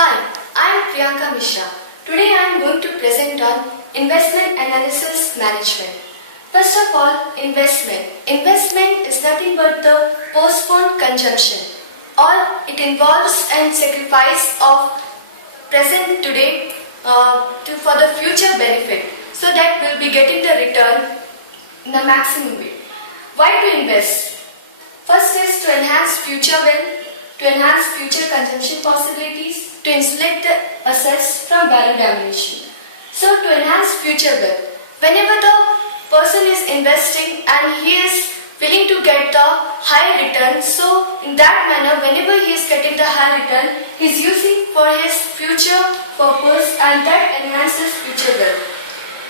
Hi, I am Priyanka Mishra. Today I am going to present on investment analysis management. First of all, investment. Investment is nothing but the postponed consumption, or it involves a sacrifice of present today for the future benefit, so that we will be getting the return in the maximum way. Why to invest? First is to enhance future wealth, to enhance future consumption possibilities, to insulate the assets from value diminution. So to enhance future wealth, whenever the person is investing and he is willing to get the high return, so in that manner, whenever he is getting the high return, he is using for his future purpose, and that enhances future wealth.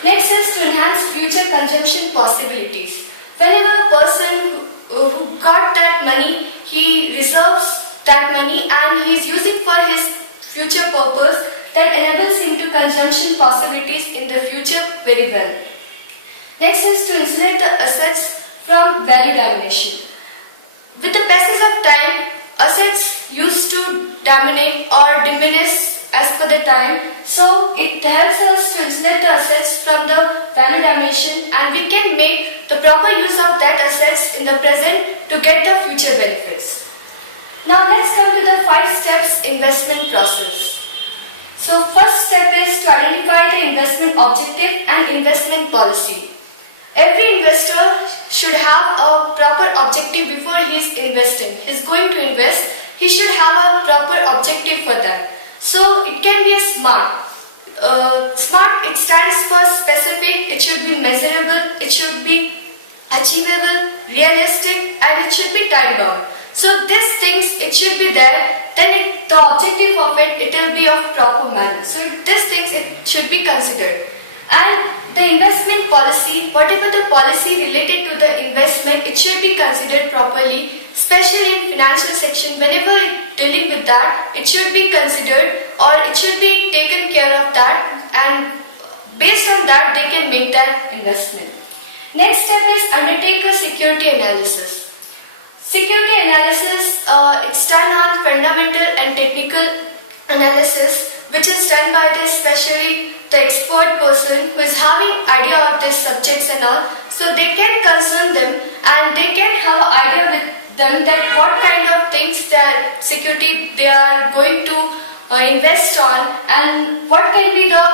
Next is to enhance future consumption possibilities. Whenever a person who got that money, he reserves that money and he is using for his future purpose, that enables him to consumption possibilities in the future very well. Next is to insulate the assets from value diminution. With the passage of time, assets used to dominate or diminish as per the time, so it helps us to insulate the assets from the value diminution, and we can make the proper use of that assets in the present to get the future benefits. Now let's come to the 5 steps investment process. So first step is to identify the investment objective and investment policy. Every investor should have a proper objective before he is investing. He is going to invest, he should have a proper objective for that. So it can be a SMART. SMART, it stands for specific, it should be measurable, it should be achievable, realistic, and it should be time bound. So these things, it should be there, then the objective of it will be of proper manner. So these things, it should be considered. And the investment policy, whatever the policy related to the investment, it should be considered properly, especially in financial section. Whenever dealing with that, it should be considered, or it should be taken care of that, and based on that they can make that investment. Next step is undertake a security analysis. Security analysis, it's done on fundamental and technical analysis, which is done by especially the expert person who is having idea of these subjects and all. So they can concern them and they can have an idea with them that what kind of things that security they are going to invest on, and what can be the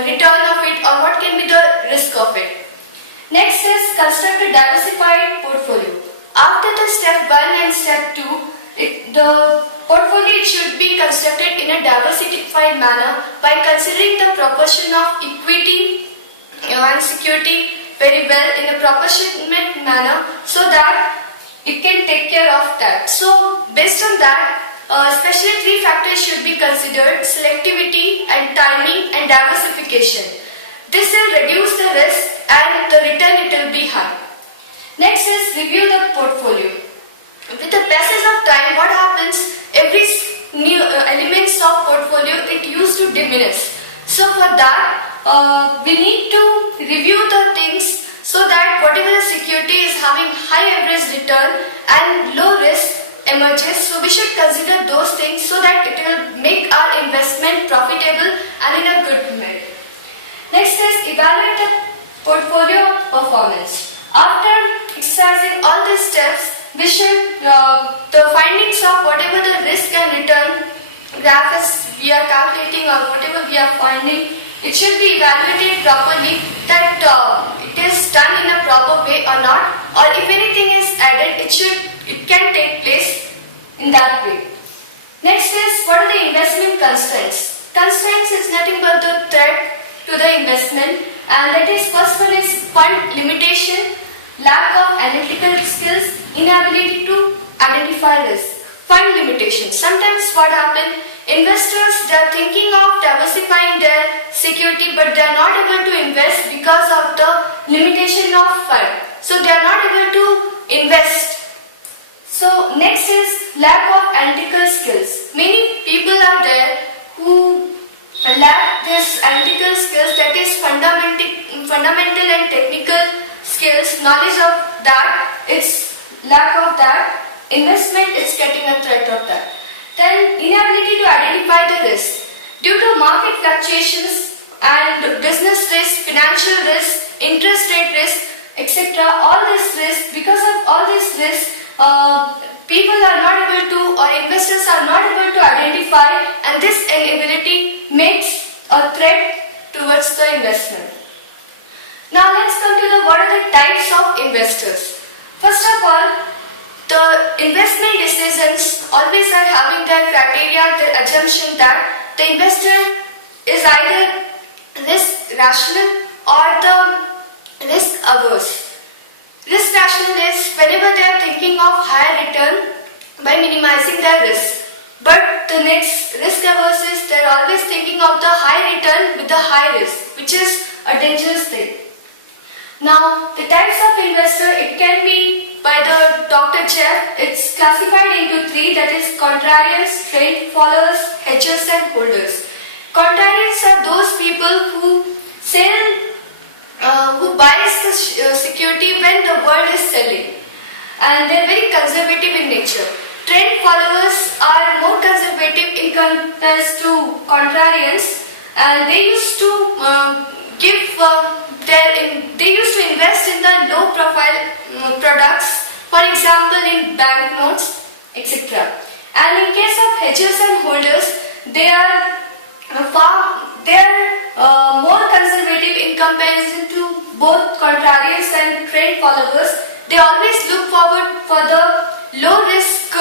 return of it, or what can be the risk of it. Next is construct a diversified portfolio. After the step 1 and step 2, the portfolio should be constructed in a diversified manner by considering the proportion of equity and security very well in a proportionate manner, so that it can take care of that. So based on that, especially 3 factors should be considered: selectivity and timing and diversification. This will reduce the risk and the return it will be high. Next is review the portfolio. With the passage of time, what happens? Every new elements of portfolio, it used to diminish. So for that, we need to review the things, so that whatever the security is having high average return and low risk emerges. So we should consider those things, so that it will make our investment profitable and in a good way. Next is evaluate the portfolio performance. After exercising all these steps, we should, the findings of whatever the risk and return graph is we are calculating, or whatever we are finding, it should be evaluated properly, that it is done in a proper way or not, or if anything is added, it can take place in that way. Next is, what are the investment constraints? Constraints is nothing but the threat to the investment, and that is, first one is fund limitation, lack of analytical skills, inability to identify risk. Fund limitation. Sometimes what happens, investors, they are thinking of diversifying their security, but they are not able to invest because of the limitation of fund. So they are not able to invest. So next is lack of analytical skills. Many people are there who lack this analytical skills, that is fundamental and technical skills, knowledge of that, it's lack of that, investment is getting a threat of that. Then inability to identify the risk. the market fluctuations and business risk, financial risk, interest rate risk, etc., all this risk, because of all this risk, people are not able to, or investors are not able to identify, and this inability makes a threat towards the investment. Now let's come to what are the types of investors. First of all, the investment decisions always are having their criteria, their assumption that the investor is either risk rational or the risk averse. Risk rational is whenever they are thinking of higher return by minimizing their risk. But the next risk averse is they are always thinking of the high return with the high risk, which is a dangerous thing. Now, the types of investor, it can be by the Dr. Jeff. It's classified into three, that is contrarians, trend followers, hedgers and holders. Contrarians are those people who sell, who buys the security when the world is selling, and they're very conservative in nature. Trend followers are more conservative in comparison to contrarians, and they used to they used to invest in the low profile products, for example in banknotes, etc. And in case of hedgers and holders, they are more conservative in comparison to both contrarians and trend followers. They always look forward for the low risk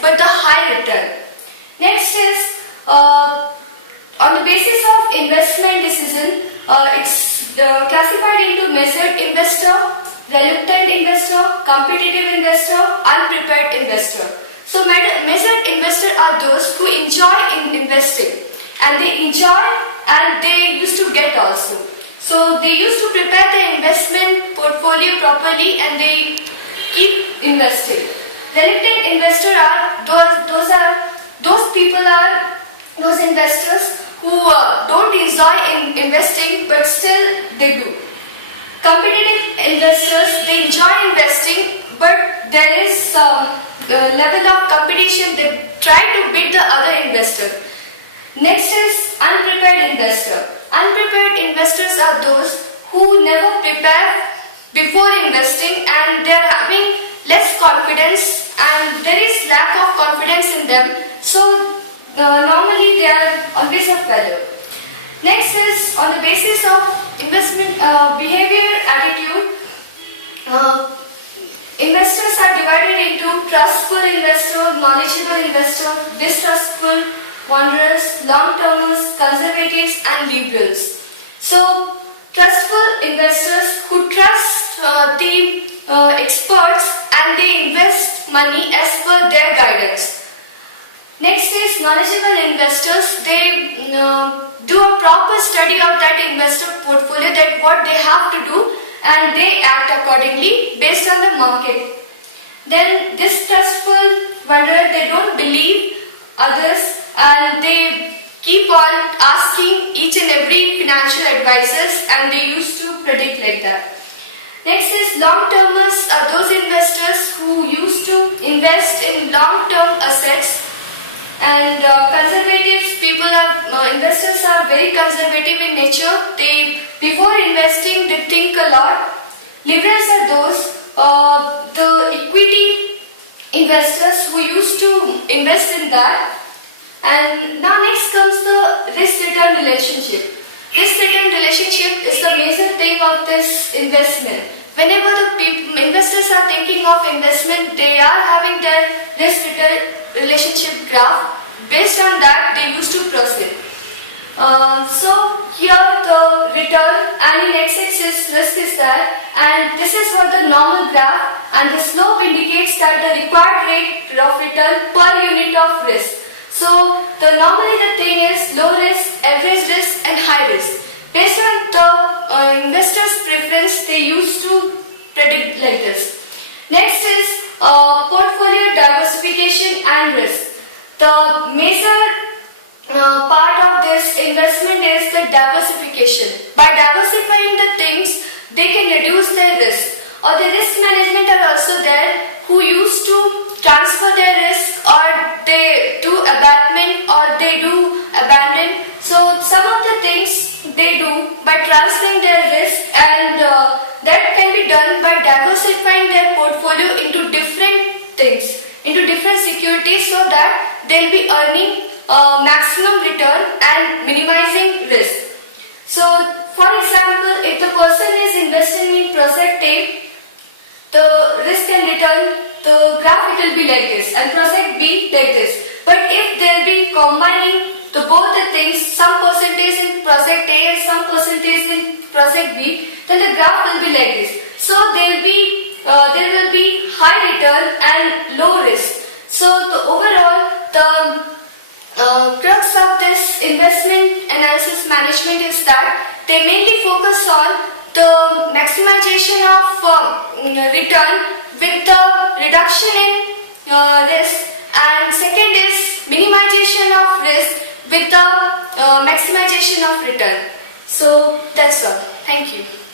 but the high return. Next is on the basis of investment decision, it's classified into measured investor, reluctant investor, competitive investor, unprepared investor. So measured investor are those who enjoy in investing, and they enjoy and they used to get also. So they used to prepare the investment portfolio properly and they keep investing. Reluctant investor are those investors who don't enjoy in investing but still they do. Competitive investors, they enjoy investing but there is level of competition, they try to beat the other investor. Next is unprepared investor. Unprepared investors are those who never prepare before investing and they are having less confidence and there is lack of confidence in them. So normally they are always a failure. Next is on the basis of investment behavior attitude. Investors are divided into trustful investor, knowledgeable investor, distrustful, wanderers, long-termers, conservatives and liberals. So trustful investors who trust the experts and they invest money as per their guidance. Next is knowledgeable investors. They do a proper study of that investor portfolio, that what they have to do, and they act accordingly based on the market. Then distrustful wanderer, they don't believe others and they keep on asking each and every financial advisors and they used to predict like that. Next is long-termers are those investors who used to invest in long-term assets. And conservatives, investors are very conservative in nature. They, before investing, they think a lot. Liberals are those, the equity investors who used to invest in that. And now next comes the risk-return relationship. Risk-return relationship is the major thing of this investment. Whenever the investors are thinking of investment, they are having their risk-return relationship graph. Based on that, they used to proceed. So here the return and in x-axis risk is there, and this is for the normal graph, and the slope indicates that the required rate of return per unit of risk. So normally the thing is low risk, average risk and high risk. Based on the investor's preference, they used to predict like this. Next is portfolio diversification and risk. The major part of this investment is the diversification. By diversifying the things, they can reduce their risk. Or the risk management are also there, who used to transfer their risk, or they do abatement, or they do abandon they do by transferring their risk, and that can be done by diversifying their portfolio into different things, into different securities, so that they'll be earning maximum return and minimizing risk. So, for example, if the person is investing in project A, the risk and return, the graph, it will be like this, and project B like this. But if they'll be combining both the things, some percentage in project A and some percentage in project B, then the graph will be like this. So there will be high return and low risk. So overall, the crux of this investment analysis management is that they mainly focus on the maximization of return with the reduction in risk, and second is minimization of risk with the maximization of return. So that's all. Thank you.